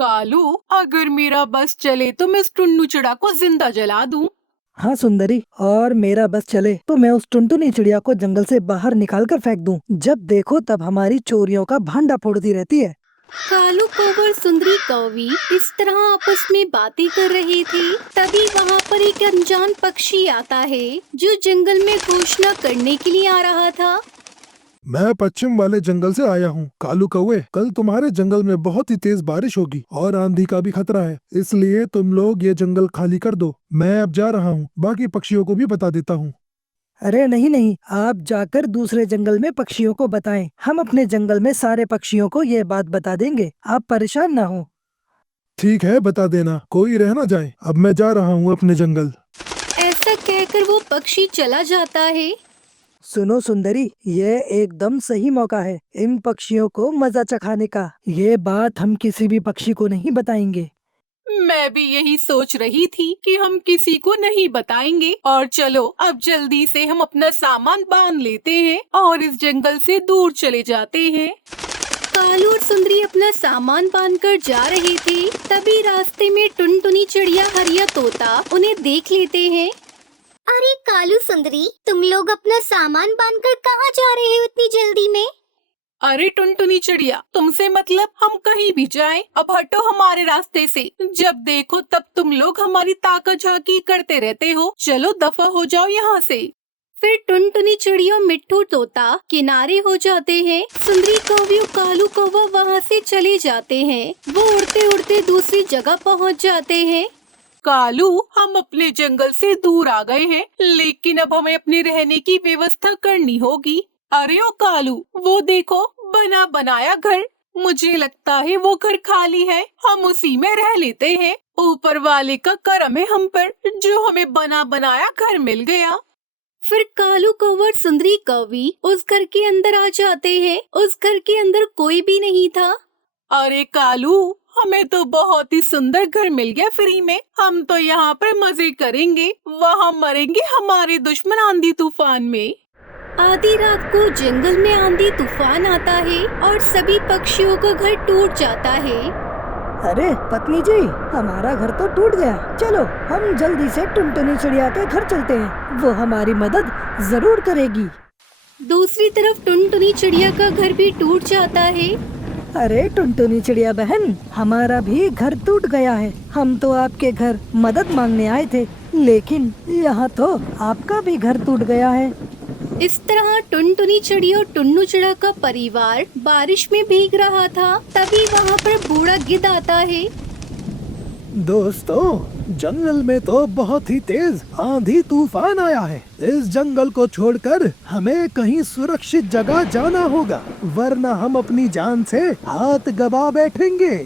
कालू, अगर मेरा बस चले तो मैं इस टुन्नू चिड़ा को जिंदा जला दूं। हाँ सुंदरी, और मेरा बस चले तो मैं उस टुनटुनी चिड़िया को जंगल से बाहर निकाल कर फेंक दूं। जब देखो तब हमारी चोरियों का भांडा फोड़ती रहती है। कालू कौवा और सुंदरी कौवी इस तरह आपस में बातें कर रहे थे। तभी वहाँ पर एक अनजान पक्षी आता है जो जंगल में घोषणा करने के लिए आ रहा था। मैं पश्चिम वाले जंगल से आया हूँ। कालू कौवे, कल तुम्हारे जंगल में बहुत ही तेज बारिश होगी और आंधी का भी खतरा है, इसलिए तुम लोग ये जंगल खाली कर दो। मैं अब जा रहा हूँ, बाकी पक्षियों को भी बता देता हूँ। अरे नहीं नहीं, आप जाकर दूसरे जंगल में पक्षियों को बताएं। हम अपने जंगल में सारे पक्षियों को ये बात बता देंगे, आप परेशान ना हो। ठीक है, बता देना, कोई रह ना जाए। अब मैं जा रहा हूँ अपने जंगल। ऐसा कहकर वो पक्षी चला जाता है। सुनो सुंदरी, ये एकदम सही मौका है इन पक्षियों को मजा चखाने का। ये बात हम किसी भी पक्षी को नहीं बताएंगे। मैं भी यही सोच रही थी कि हम किसी को नहीं बताएंगे। और चलो अब जल्दी से हम अपना सामान बांध लेते हैं और इस जंगल से दूर चले जाते हैं। कालू और सुंदरी अपना सामान बांधकर जा रहे थे। तभी रास्ते में टुनटुनी चिड़िया हरिया तोता उन्हें देख लेते हैं। अरे कालू सुंदरी, तुम लोग अपना सामान बांधकर कहाँ जा रहे हो इतनी जल्दी में? अरे टुनटुनी चिड़िया, तुमसे मतलब हम कहीं भी जाएं, अब हटो हमारे रास्ते से। जब देखो तब तुम लोग हमारी ताका झाकी करते रहते हो। चलो दफा हो जाओ यहाँ से। फिर टुनटुनी चिड़िया और मिट्ठू तोता किनारे हो जाते हैं। सुंदरी कौवी और कालू कौवा वहाँ से चले जाते हैं। वो उड़ते उड़ते दूसरी जगह पहुँच जाते हैं। कालू, हम अपने जंगल से दूर आ गए हैं, लेकिन अब हमें अपने रहने की व्यवस्था करनी होगी। अरे ओ कालू, वो देखो बना बनाया घर। मुझे लगता है वो घर खाली है, हम उसी में रह लेते हैं। ऊपर वाले का करम है हम पर, जो हमें बना बनाया घर मिल गया। फिर कालू कौवा और सुंदरी कौवी उस घर के अंदर आ जाते हैं। उस घर के अंदर कोई भी नहीं था। अरे कालू, हमें तो बहुत ही सुंदर घर मिल गया फ्री में। हम तो यहाँ पर मजे करेंगे, वहाँ मरेंगे हमारे दुश्मन आंधी तूफान में। आधी रात को जंगल में आंधी तूफान आता है और सभी पक्षियों का घर टूट जाता है। अरे पत्नी जी, हमारा घर तो टूट गया। चलो हम जल्दी से टुनटुनी चिड़िया के घर चलते हैं, वो हमारी मदद जरूर करेगी। दूसरी तरफ टुनटुनी चिड़िया का घर भी टूट जाता है। अरे टुनटुनी चिड़िया बहन, हमारा भी घर टूट गया है। हम तो आपके घर मदद मांगने आए थे, लेकिन यहाँ तो आपका भी घर टूट गया है। इस तरह टुनटुनी चिड़िया और टुन्नू चिड़ा का परिवार बारिश में भीग रहा था। तभी वहाँ पर बूढ़ा गिद्ध आता है। दोस्तों, जंगल में तो बहुत ही तेज आंधी तूफान आया है। इस जंगल को छोड़कर हमें कहीं सुरक्षित जगह जाना होगा, वरना हम अपनी जान से हाथ गवा बैठेंगे।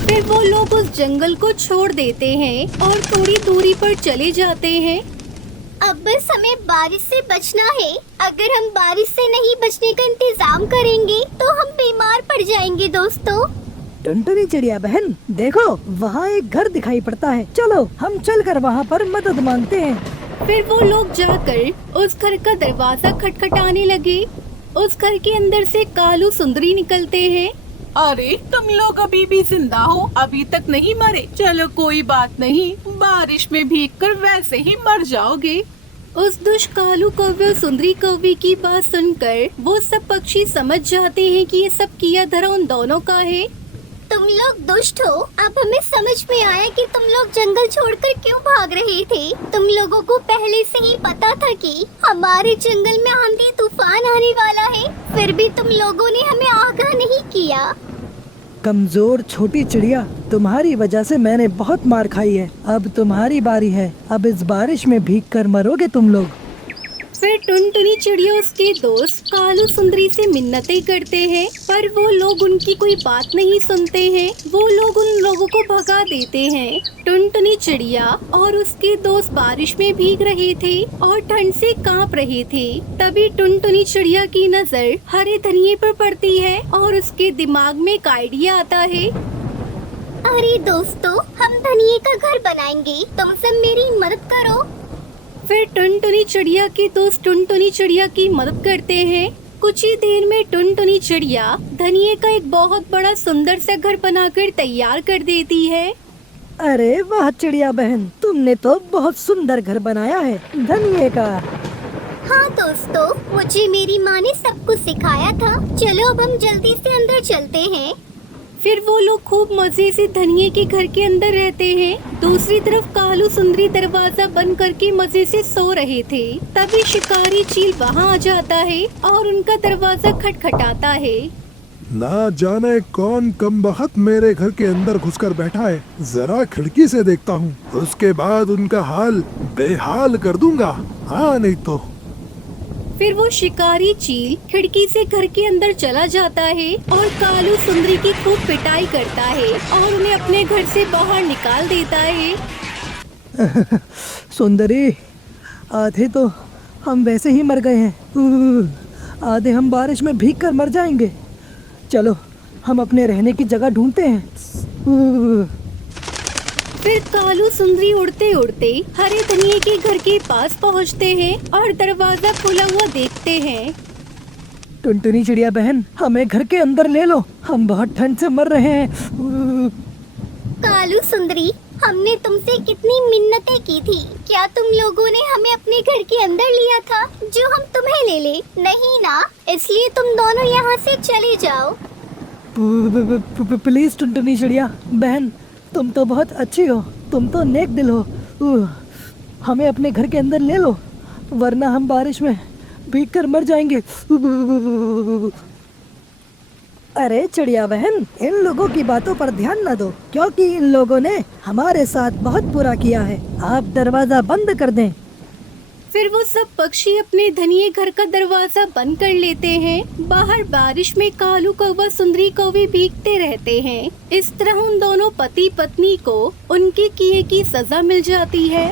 फिर वो लोग उस जंगल को छोड़ देते हैं और थोड़ी दूरी पर चले जाते हैं। अब बस हमें बारिश से बचना है। अगर हम बारिश से नहीं बचने का इंतजाम करेंगे तो हम बीमार पड़ जाएंगे। दोस्तों, टुनटुनी चिड़िया बहन, देखो वहाँ एक घर दिखाई पड़ता है। चलो हम चलकर वहाँ पर मदद मांगते हैं। फिर वो लोग जाकर उस घर का दरवाजा खटखटाने लगे। उस घर के अंदर से कालू सुंदरी निकलते हैं। अरे तुम लोग अभी भी जिंदा हो, अभी तक नहीं मरे। चलो कोई बात नहीं, बारिश में भीगकर वैसे ही मर जाओगे। उस दुष्ट कालू कौवे और सुंदरी कौवी की बात सुनकर वो सब पक्षी समझ जाते हैं कि ये सब किया धरा उन दोनों का है। तुम लोग दुष्ट हो। अब हमें समझ में आया कि तुम लोग जंगल छोड़कर क्यों भाग रहे थे। तुम लोगों को पहले से ही पता था कि हमारे जंगल में आंधी तूफान आने वाला है, फिर भी तुम लोगों ने हमें आगाह नहीं किया। कमजोर छोटी चिड़िया, तुम्हारी वजह से मैंने बहुत मार खाई है। अब तुम्हारी बारी है। अब इस बारिश में भीगकर मरोगे तुम लोग। फिर टुनटुनी चिड़िया उसके दोस्त कालू सुंदरी से मिन्नतें करते हैं, पर वो लोग उनकी कोई बात नहीं सुनते हैं। वो लोग उन लोगों को भगा देते हैं। टुनटुनी चिड़िया और उसके दोस्त बारिश में भीग रहे थे और ठंड से कांप रहे थे। तभी टुनटुनी चिड़िया की नजर हरे धनिये पर पड़ती है और उसके दिमाग में एक आइडिया आता है। अरे दोस्तों, हम धनिये का घर बनाएंगे, तुम सब मेरी मदद करो। फिर टुनटुनी चिड़िया के दोस्त टुनटुनी चिड़िया की मदद करते हैं। कुछ ही देर में टुनटुनी चिड़िया धनिये का एक बहुत बड़ा सुंदर सा घर बनाकर तैयार कर देती है। अरे वाह चिड़िया बहन, तुमने तो बहुत सुंदर घर बनाया है धनिये का। हाँ दोस्तों, मुझे मेरी माँ ने सब कुछ सिखाया था। चलो अब हम जल्दी से अंदर चलते हैं। फिर वो लोग खूब मजे से धनिये के घर के अंदर रहते हैं। दूसरी तरफ कालू सुंदरी दरवाजा बंद करके मजे से सो रहे थे। तभी शिकारी चील वहाँ आ जाता है और उनका दरवाजा खटखटाता है। ना जाने कौन कमबख्त मेरे घर के अंदर घुसकर बैठा है, जरा खिड़की से देखता हूँ, उसके बाद उनका हाल बेहाल कर दूंगा। हाँ नहीं तो। फिर वो शिकारी चील खिड़की से घर के अंदर चला जाता है और कालू सुंदरी की खूब पिटाई करता है और उन्हें अपने घर से बाहर निकाल देता है। सुंदरी, आधे तो हम वैसे ही मर गए हैं, आधे हम बारिश में भीग कर मर जाएंगे। चलो हम अपने रहने की जगह ढूंढते हैं। फिर कालू सुंदरी उड़ते उड़ते हरे धनिये के घर के पास पहुंचते हैं और दरवाजा खुला हुआ देखते हैं। टुनटुनी चिड़िया बहन, हमें घर के अंदर ले लो, हम बहुत ठंड से मर रहे हैं। कालू सुंदरी, हमने तुमसे कितनी मिन्नतें की थी। क्या तुम लोगों ने हमें अपने घर के अंदर लिया था जो हम तुम्हें ले ले? नहीं ना, इसलिए तुम दोनों यहाँ से चले जाओ। प्लीज टुनटुनी चिड़िया बहन, तुम तो बहुत अच्छी हो, तुम तो नेक दिल हो। हमें अपने घर के अंदर ले लो, वरना हम बारिश में भीग कर मर जाएंगे। अरे चिड़िया बहन, इन लोगों की बातों पर ध्यान न दो, क्योंकि इन लोगों ने हमारे साथ बहुत बुरा किया है। आप दरवाजा बंद कर दें। फिर वो सब पक्षी अपने धनिये घर का दरवाजा बंद कर लेते हैं। बाहर बारिश में कालू कौवा सुंदरी कौवे भीगते रहते हैं। इस तरह उन दोनों पति पत्नी को उनके किए की सजा मिल जाती है।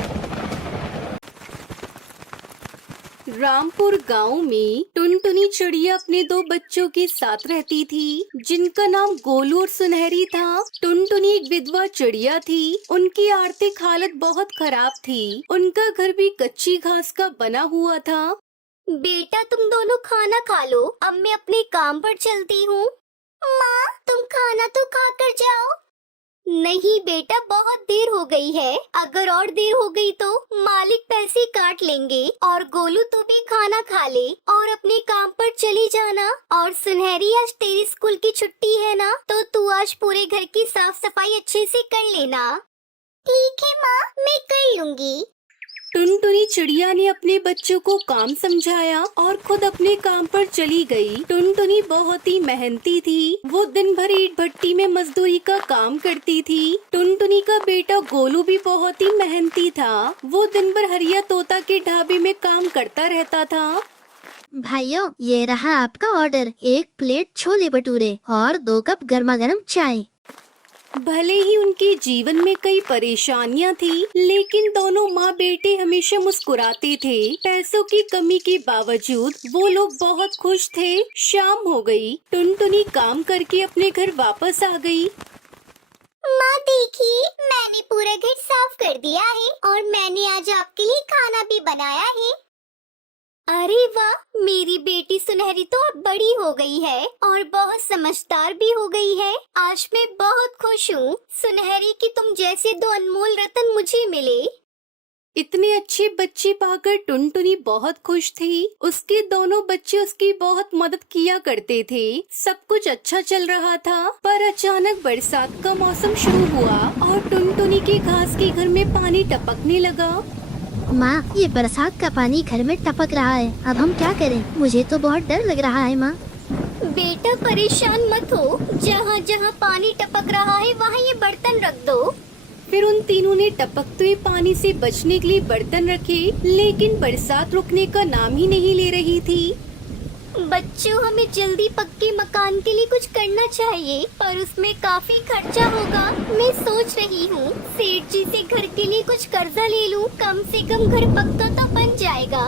रामपुर गांव में टुनटुनी चिड़िया अपने दो बच्चों के साथ रहती थी, जिनका नाम गोलू और सुनहरी था। टुनटुनी एक विधवा चिड़िया थी। उनकी आर्थिक हालत बहुत खराब थी। उनका घर भी कच्ची घास का बना हुआ था। बेटा, तुम दोनों खाना खा लो, अब मैं अपने काम पर चलती हूँ। माँ, तुम खाना तो खा कर जाओ। नहीं बेटा, बहुत देर हो गई है। अगर और देर हो गई तो मालिक पैसे काट लेंगे। और गोलू, तू भी खाना खा ले और अपने काम पर चली जाना। और सुनहरी, आज तेरी स्कूल की छुट्टी है ना, तो तू आज पूरे घर की साफ सफाई अच्छे से कर लेना। ठीक है माँ, मैं कर लूँगी। टुनटुनी चिड़िया ने अपने बच्चों को काम समझाया और खुद अपने काम पर चली गई। टुनटुनी बहुत ही मेहनती थी। वो दिन भर ईंट भट्टी में मजदूरी का काम करती थी। टुनटुनी का बेटा गोलू भी बहुत ही मेहनती था। वो दिन भर हरिया तोता के ढाबे में काम करता रहता था। भाइयों, ये रहा आपका ऑर्डर, 1 प्लेट छोले भटूरे और 2 कप गर्मा गर्म चाय। भले ही उनके जीवन में कई परेशानियां थी, लेकिन दोनों माँ बेटे हमेशा मुस्कुराते थे। पैसों की कमी के बावजूद वो लोग बहुत खुश थे। शाम हो गई। टुनटुनी काम करके अपने घर वापस आ गई। माँ देखिए, मैंने पूरा घर साफ कर दिया है और मैंने आज आपके लिए खाना भी बनाया है। अरे वाह, मेरी बेटी सुनहरी तो अब बड़ी हो गई है और बहुत समझदार भी हो गई है। आज मैं बहुत खुश हूँ सुनहरी कि तुम जैसे 2 अनमोल रत्न मुझे मिले। इतने अच्छे बच्चे पाकर टुनटुनी बहुत खुश थी। उसके दोनों बच्चे उसकी बहुत मदद किया करते थे। सब कुछ अच्छा चल रहा था, पर अचानक बरसात का मौसम शुरू हुआ और टुनटुनी के घास के घर में पानी टपकने लगा। माँ, ये बरसात का पानी घर में टपक रहा है, अब हम क्या करें? मुझे तो बहुत डर लग रहा है माँ। बेटा परेशान मत हो, जहाँ जहाँ पानी टपक रहा है वहाँ ये बर्तन रख दो। फिर उन तीनों ने टपकते हुए पानी से बचने के लिए बर्तन रखे, लेकिन बरसात रुकने का नाम ही नहीं ले रही थी। बच्चों, हमें जल्दी पक्के मकान के लिए कुछ करना चाहिए, पर उसमें काफी खर्चा होगा। मैं सोच रही हूँ सेठ जी से घर के लिए कुछ कर्जा ले लूँ, कम से कम घर पक्का तो बन जाएगा।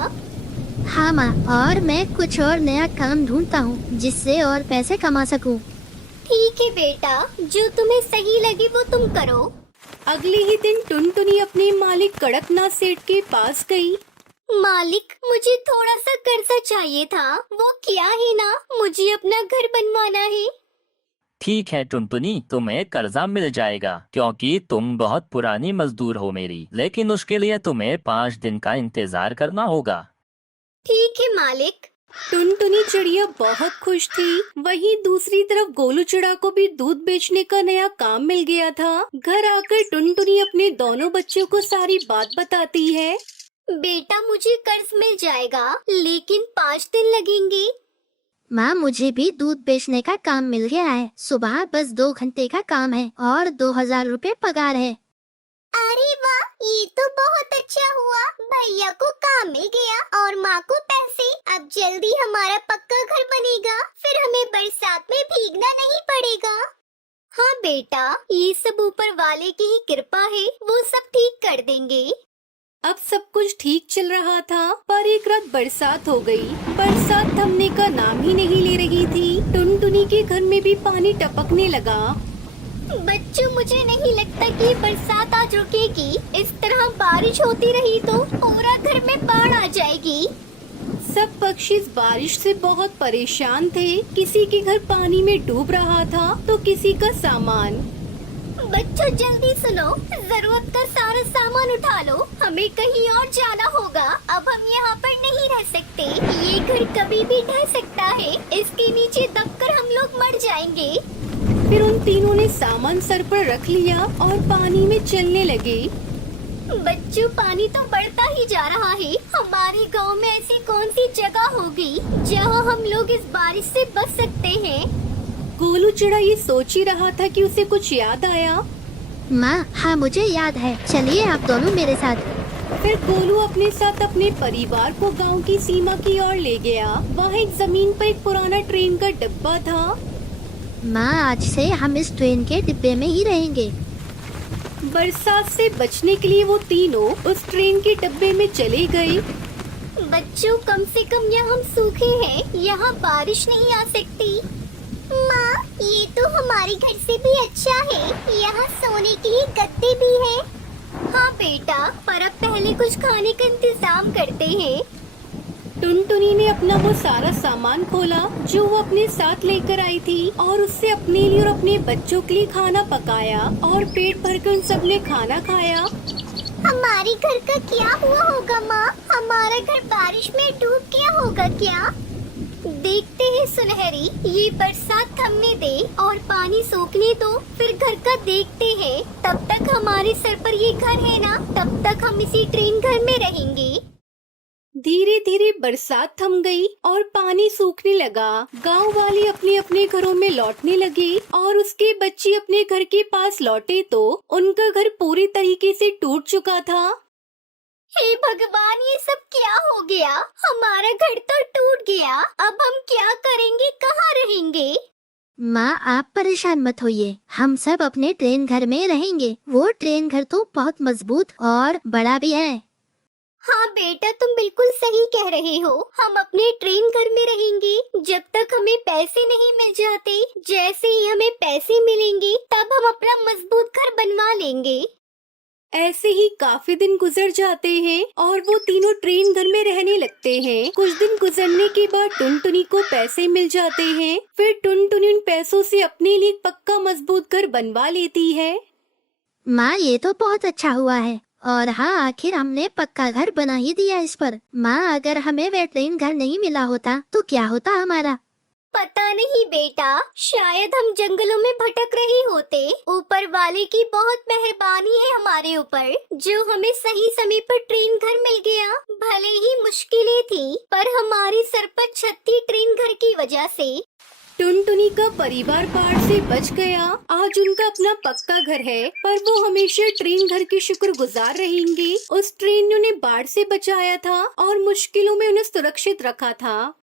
हाँ माँ, और मैं कुछ और नया काम ढूंढता हूँ जिससे और पैसे कमा सकूँ। ठीक है बेटा, जो तुम्हें सही लगे वो तुम करो। अगले ही दिन टुनटुनी अपने मालिक कड़कनाथ सेठ के पास गई। मालिक, मुझे थोड़ा सा कर्जा चाहिए था। वो क्या है ना, मुझे अपना घर बनवाना है। ठीक है टुनटुनी, तुम्हें कर्जा मिल जाएगा क्योंकि तुम बहुत पुरानी मजदूर हो मेरी, लेकिन उसके लिए तुम्हें 5 दिन का इंतजार करना होगा। ठीक है मालिक। टुनटुनी चिड़िया बहुत खुश थी। वहीं दूसरी तरफ गोलू चिड़ा को भी दूध बेचने का नया काम मिल गया था। घर आकर टुनटुनी अपने दोनों बच्चों को सारी बात बताती है। बेटा, मुझे कर्ज मिल जाएगा, लेकिन 5 दिन लगेंगे। माँ, मुझे भी दूध बेचने का काम मिल गया है। सुबह बस 2 घंटे का काम है और 2000 रुपए पगार है। अरे वाह, ये तो बहुत अच्छा हुआ। भैया को काम मिल गया और माँ को पैसे। अब जल्दी हमारा पक्का घर बनेगा, फिर हमें बरसात में भीगना नहीं पड़ेगा। हाँ बेटा, ये सब ऊपर वाले की ही कृपा है, वो सब ठीक कर देंगे। अब सब कुछ ठीक चल रहा था, पर एक रात बरसात हो गई। बरसात थमने का नाम ही नहीं ले रही थी। टुनटुनी के घर में भी पानी टपकने लगा। बच्चों, मुझे नहीं लगता कि बरसात आज रुकेगी। इस तरह बारिश होती रही तो पूरा घर में बाढ़ आ जाएगी। सब पक्षी इस बारिश से बहुत परेशान थे। किसी के घर पानी में डूब रहा था तो किसी का सामान। बच्चों जल्दी सुनो, जरूरत का सारा सामान उठा लो, हमें कहीं और जाना होगा। अब हम यहाँ पर नहीं रह सकते, ये घर कभी भी ढह सकता है। इसके नीचे दबकर हम लोग मर जाएंगे। फिर उन तीनों ने सामान सर पर रख लिया और पानी में चलने लगे। बच्चों, पानी तो बढ़ता ही जा रहा है। हमारे गांव में ऐसी कौन सी जगह होगी जहां हम लोग इस बारिश से बच सकते हैं? गोलू चिड़ा ये सोच ही रहा था कि उसे कुछ याद आया। माँ, हाँ मुझे याद है, चलिए आप दोनों मेरे साथ। फिर गोलू अपने साथ अपने परिवार को गांव की सीमा की ओर ले गया। वहाँ एक जमीन पर एक पुराना ट्रेन का डिब्बा था। माँ, आज से हम इस ट्रेन के डिब्बे में ही रहेंगे। बरसात से बचने के लिए वो तीनों उस ट्रेन के डिब्बे में चले गए। बच्चों, कम से कम यहाँ हम सूखे हैं, यहाँ बारिश नहीं आ सकती। माँ, ये तो हमारे घर से भी अच्छा है, यहाँ सोने के लिए गद्दे भी हैं। हाँ बेटा, पर अब पहले कुछ खाने का इंतजाम करते हैं। टुनटुनी ने अपना वो सारा सामान खोला जो वो अपने साथ लेकर आई थी और उससे अपने लिए और अपने बच्चों के लिए खाना पकाया और पेट भरकर उन सब ने खाना खाया। हमारे घर का क्या हुआ होगा माँ? हमारा घर बारिश में डूब गया होगा क्या? देखते हैं सुनहरी, ये बरसात थमने दे और पानी सोखने दो, फिर घर का देखते हैं। तब तक हमारे सर पर ये घर है ना, तब तक हम इसी ट्रेन घर में रहेंगे। धीरे धीरे बरसात थम गई और पानी सूखने लगा। गांव वाले अपने अपने घरों में लौटने लगे और उसके बच्चे अपने घर के पास लौटे तो उनका घर पूरी तरीके से टूट चुका था। हे भगवान, ये सब क्या हो गया? हमारा घर तो टूट गया, अब हम क्या करेंगे, कहाँ रहेंगे? माँ, आप परेशान मत होइए, हम सब अपने ट्रेन घर में रहेंगे। वो ट्रेन घर तो बहुत मजबूत और बड़ा भी है। हाँ बेटा, तुम बिल्कुल सही कह रहे हो। हम अपने ट्रेन घर में रहेंगे जब तक हमें पैसे नहीं मिल जाते। जैसे ही हमें पैसे मिलेंगे तब हम अपना मजबूत घर बनवा लेंगे। ऐसे ही काफी दिन गुजर जाते हैं और वो तीनों ट्रेन घर में रहने लगते हैं। कुछ दिन गुजरने के बाद टुनटुनी को पैसे मिल जाते हैं। फिर टुनटुनी उन पैसों से अपने लिए एक पक्का मजबूत घर बनवा लेती है। माँ, ये तो बहुत अच्छा हुआ है और हाँ, आखिर हमने पक्का घर बना ही दिया इस पर। माँ, अगर हमें वे ट्रेन घर नहीं मिला होता तो क्या होता हमारा? पता नहीं बेटा, शायद हम जंगलों में भटक रहे होते। ऊपर वाले की बहुत मेहरबानी है हमारे ऊपर, जो हमें सही समय पर ट्रेन घर मिल गया। भले ही मुश्किलें थी, पर हमारे सर पर छत थी ट्रेन घर की वजह से। टुनटुनी का परिवार बाढ़ से बच गया। आज उनका अपना पक्का घर है, पर वो हमेशा ट्रेन घर के शुक्रगुजार रहेंगे। उस ट्रेन ने उन्हें बाढ़ से बचाया था और मुश्किलों में उन्हें सुरक्षित रखा था।